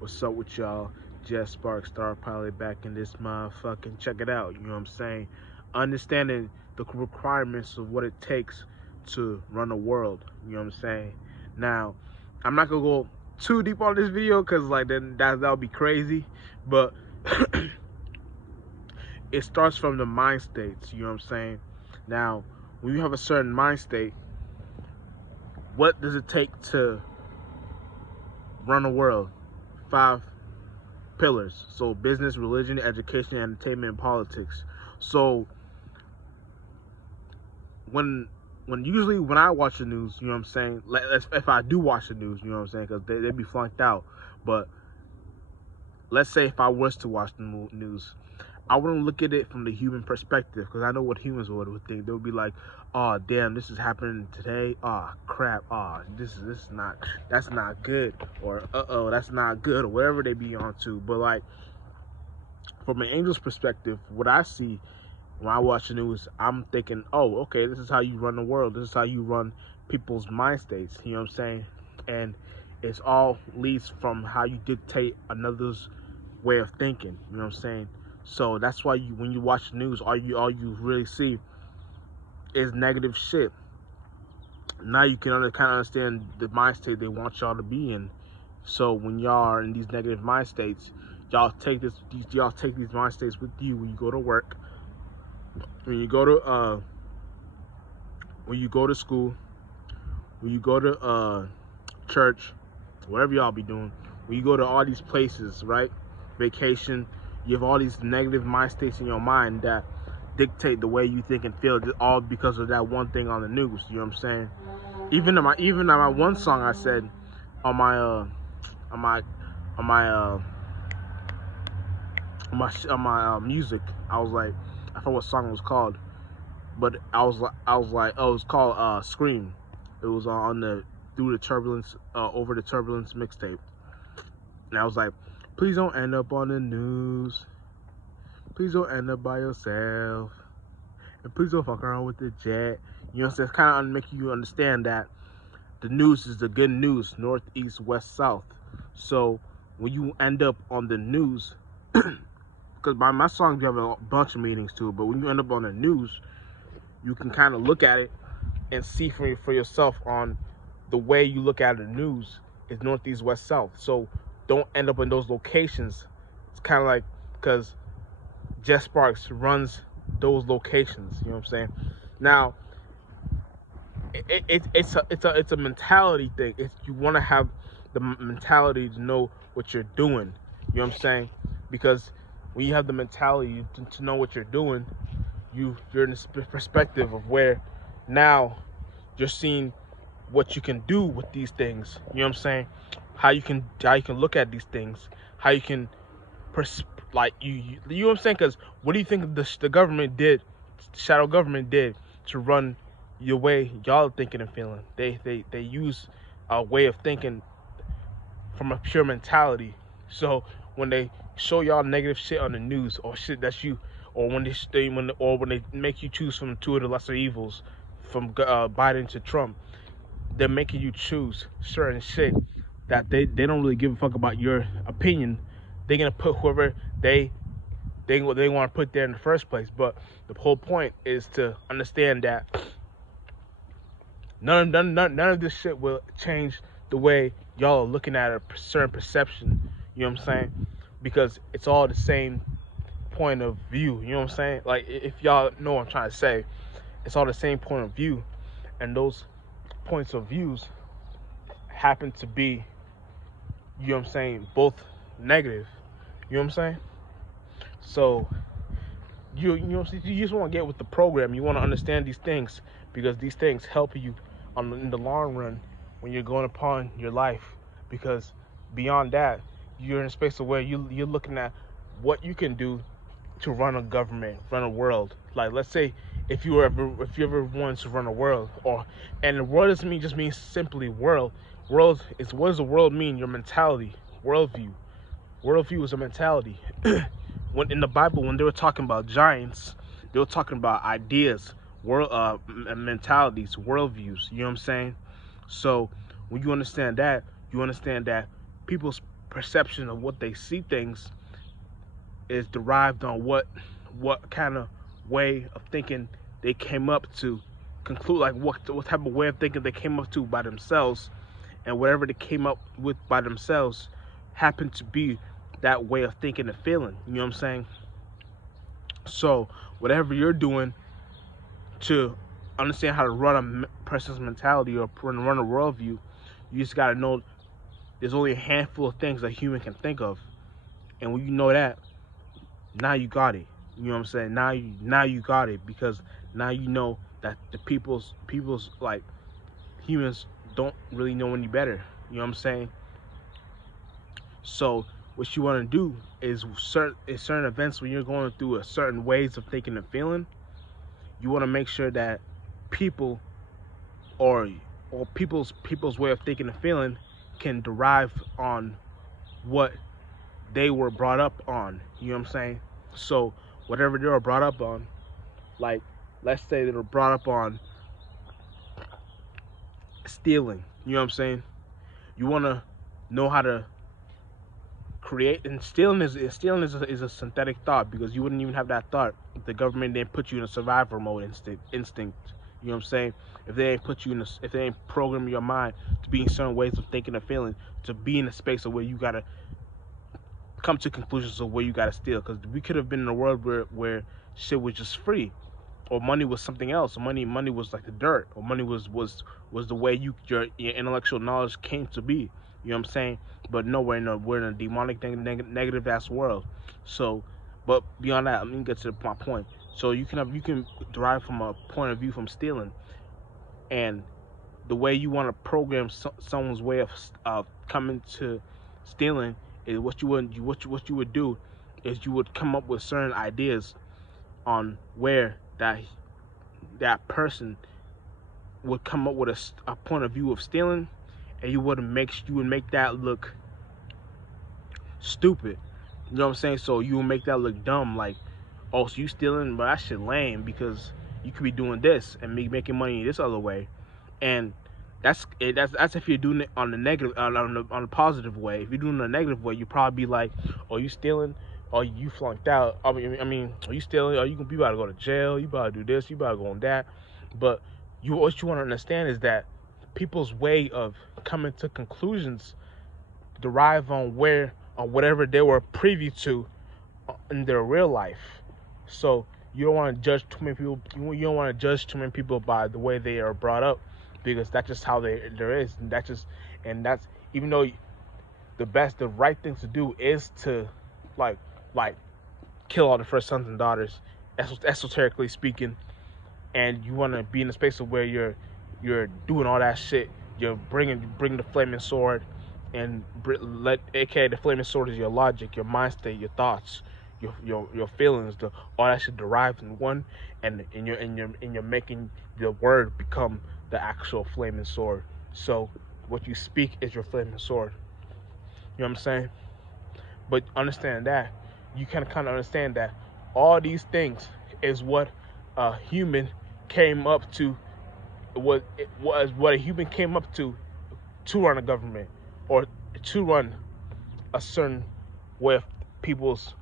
What's up with y'all? Jess Spark, Star Pilot back in this motherfucking. Check it out. You know what I'm saying? Understanding the requirements of what it takes to run a world. You know what I'm saying? Now, I'm not gonna go too deep on this video because like then that would be crazy. But it starts from the mind states. You know what I'm saying? Now, when you have a certain mind state, what does it take to run a world? Five pillars. So business, religion, education, entertainment, and politics. So when usually when I watch the news, you know what I'm saying, if I do watch the news, you know what I'm saying, because they be flunked out. But let's say if I was to watch the news, I wouldn't look at it from the human perspective, because I know what humans would think. They would be like, oh damn, this is happening today. Oh crap. Oh, this is not, that's not good, or uh-oh, that's not good, or whatever they be on to. But like, from an angel's perspective, what I see when I watch the news, I'm thinking, oh, okay, this is how you run the world. This is how you run people's mind states. You know what I'm saying? And it's all leads from how you dictate another's way of thinking. You know what I'm saying? So that's why when you watch the news, all you really see is negative shit. Now you can kind of understand the mind state they want y'all to be in. So when y'all are in these negative mind states, y'all take these mind states with you when you go to work, when you go to school, when you go to church, whatever y'all be doing, when you go to all these places, right? Vacation, you have all these negative mind states in your mind that dictate the way you think and feel, all because of that one thing on the news. You know what I'm saying? Even on my one song I said on my on my on my music, I was like, I forgot what song it was called, but I was like, oh, it's called Scream. It was on the through the turbulence, over the turbulence mixtape, and I was like, please don't end up on the news, please don't end up by yourself, and please don't fuck around with the jet. You know what I'm saying? It's kind of making you understand that the news is the good news, north, east, west, south. So when you end up on the news, because by my songs you have a bunch of meanings too, but when you end up on the news, you can kind of look at it and see for yourself on the way you look at the news is northeast, west, south. So don't end up in those locations. It's kind of like, because Jess Sparks runs those locations. You know what I'm saying? Now, it's a mentality thing. You want to have the mentality to know what you're doing. You know what I'm saying? Because when you have the mentality to know what you're doing, you're in this perspective of where now you're seeing what you can do with these things. You know what I'm saying? How you can look at these things. How you can like you know what I'm saying? Because what do you think the government did, shadow government did to run your way y'all are thinking and feeling? They use a way of thinking from a pure mentality. So when they show y'all negative shit on the news, or shit that's you, or when they make you choose from two of the lesser evils, from Biden to Trump, they're making you choose certain shit that they don't really give a fuck about your opinion. They're gonna put whoever they want to put there in the first place. But the whole point is to understand that none of this shit will change the way y'all are looking at a certain perception. You know what I'm saying? Because it's all the same point of view. You know what I'm saying? Like, if y'all know what I'm trying to say, it's all the same point of view, and those points of views happen to be, you know what I'm saying, both negative. You know what I'm saying? So you just want to get with the program. You want to understand these things, because these things help you in the long run when you're going upon your life. Because beyond that, you're in a space where you're looking at what you can do to run a government, run a world. Like, let's say if you ever wanted to run a world, and the world doesn't just mean simply world. World is, what does the world mean? Your mentality, worldview. Worldview is a mentality. When in the Bible, when they were talking about giants, they were talking about ideas, mentalities, worldviews. You know what I'm saying? So when you understand that, you understand that people's perception of what they see things is derived on what kind of way of thinking they came up to conclude, like what type of way of thinking they came up to by themselves, and whatever they came up with by themselves happened to be that way of thinking and feeling. You know what I'm saying? So whatever you're doing to understand how to run a person's mentality or run a worldview, you just gotta know there's only a handful of things a human can think of, and when you know that, now you got it. You know what I'm saying? Now you got it, because now you know that the people's like humans don't really know any better. You know what I'm saying? So what you want to do is certain events when you're going through a certain ways of thinking and feeling, you want to make sure that people or people's way of thinking and feeling can derive on what they were brought up on. You know what I'm saying? So whatever they were brought up on, like let's say they were brought up on stealing. You know what I'm saying? You want to know how to create, and stealing is a synthetic thought, because you wouldn't even have that thought if the government didn't put you in a survival mode instinct. You know what I'm saying? If they ain't put you in if they ain't program your mind to be in certain ways of thinking and feeling, to be in a space of where you gotta come to conclusions of where you gotta steal. Because we could have been in a world where shit was just free, or money was something else. Or money was like the dirt, or money was the way your intellectual knowledge came to be. You know what I'm saying? But no, we're in a demonic, negative ass world. So, but beyond that, let me get to my point. So you can derive from a point of view from stealing, and the way you want to program someone's way of coming to stealing is what you would do is you would come up with certain ideas on where that person would come up with a point of view of stealing, and you would make that look stupid. You know what I'm saying? So you will make that look dumb, like, oh, so you stealing, but that shit lame, because you could be doing this and making money this other way. And that's if you're doing it on the negative, on the positive way. If you're doing it in a negative way, you probably be like, oh, you stealing, or you flunked out. I mean, are you stealing? Or you about to go to jail? You about to do this? You about to go on that? But what you want to understand is that people's way of coming to conclusions derive on whatever they were privy to in their real life. So you don't want to judge too many people. You don't want to judge too many people by the way they are brought up, because that's just how there is, and that's even though the right thing to do is to like kill all the first sons and daughters, esoterically speaking, and you want to be in a space of where you're doing all that shit. You're bringing the flaming sword, and aka the flaming sword is your logic, your mind state, your thoughts, your feelings. All that shit derives in one, and you're making the word become the actual flaming sword. So what you speak is your flaming sword. You know what I'm saying? But understand that you can kind of understand that all these things is what a human came up to. What a human came up to run a government, or to run a certain way of people's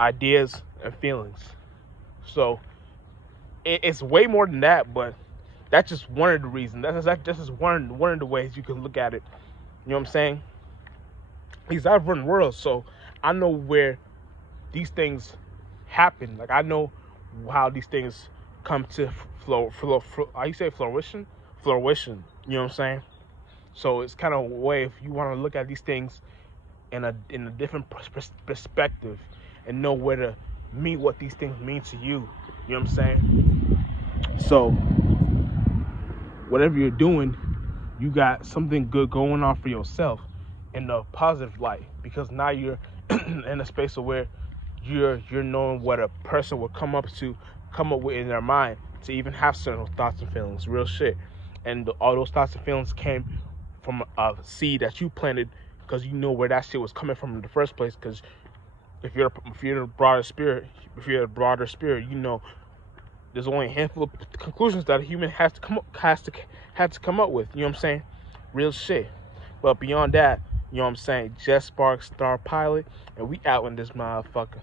ideas and feelings. So it's way more than that, but that's just one of the reasons. That's just one of the ways you can look at it. You know what I'm saying? Because I've run worlds, so I know where these things happen. Like, I know how these things come to how you say fruition? Fruition. You know what I'm saying? So it's kind of a way, if you want to look at these things in a different perspective, and know where to mean what these things mean to you. You know what I'm saying? So whatever you're doing, you got something good going on for yourself in the positive light, because now you're in a space of where you're knowing what a person would come up with in their mind to even have certain thoughts and feelings, real shit. And all those thoughts and feelings came from a seed that you planted, because you know where that shit was coming from in the first place. Because if you're a broader spirit, you know there's only a handful of conclusions that a human has to come up with. You know what I'm saying? Real shit. But beyond that, you You know what I'm saying? Just Spark Star Pilot, and we out in this motherfucker.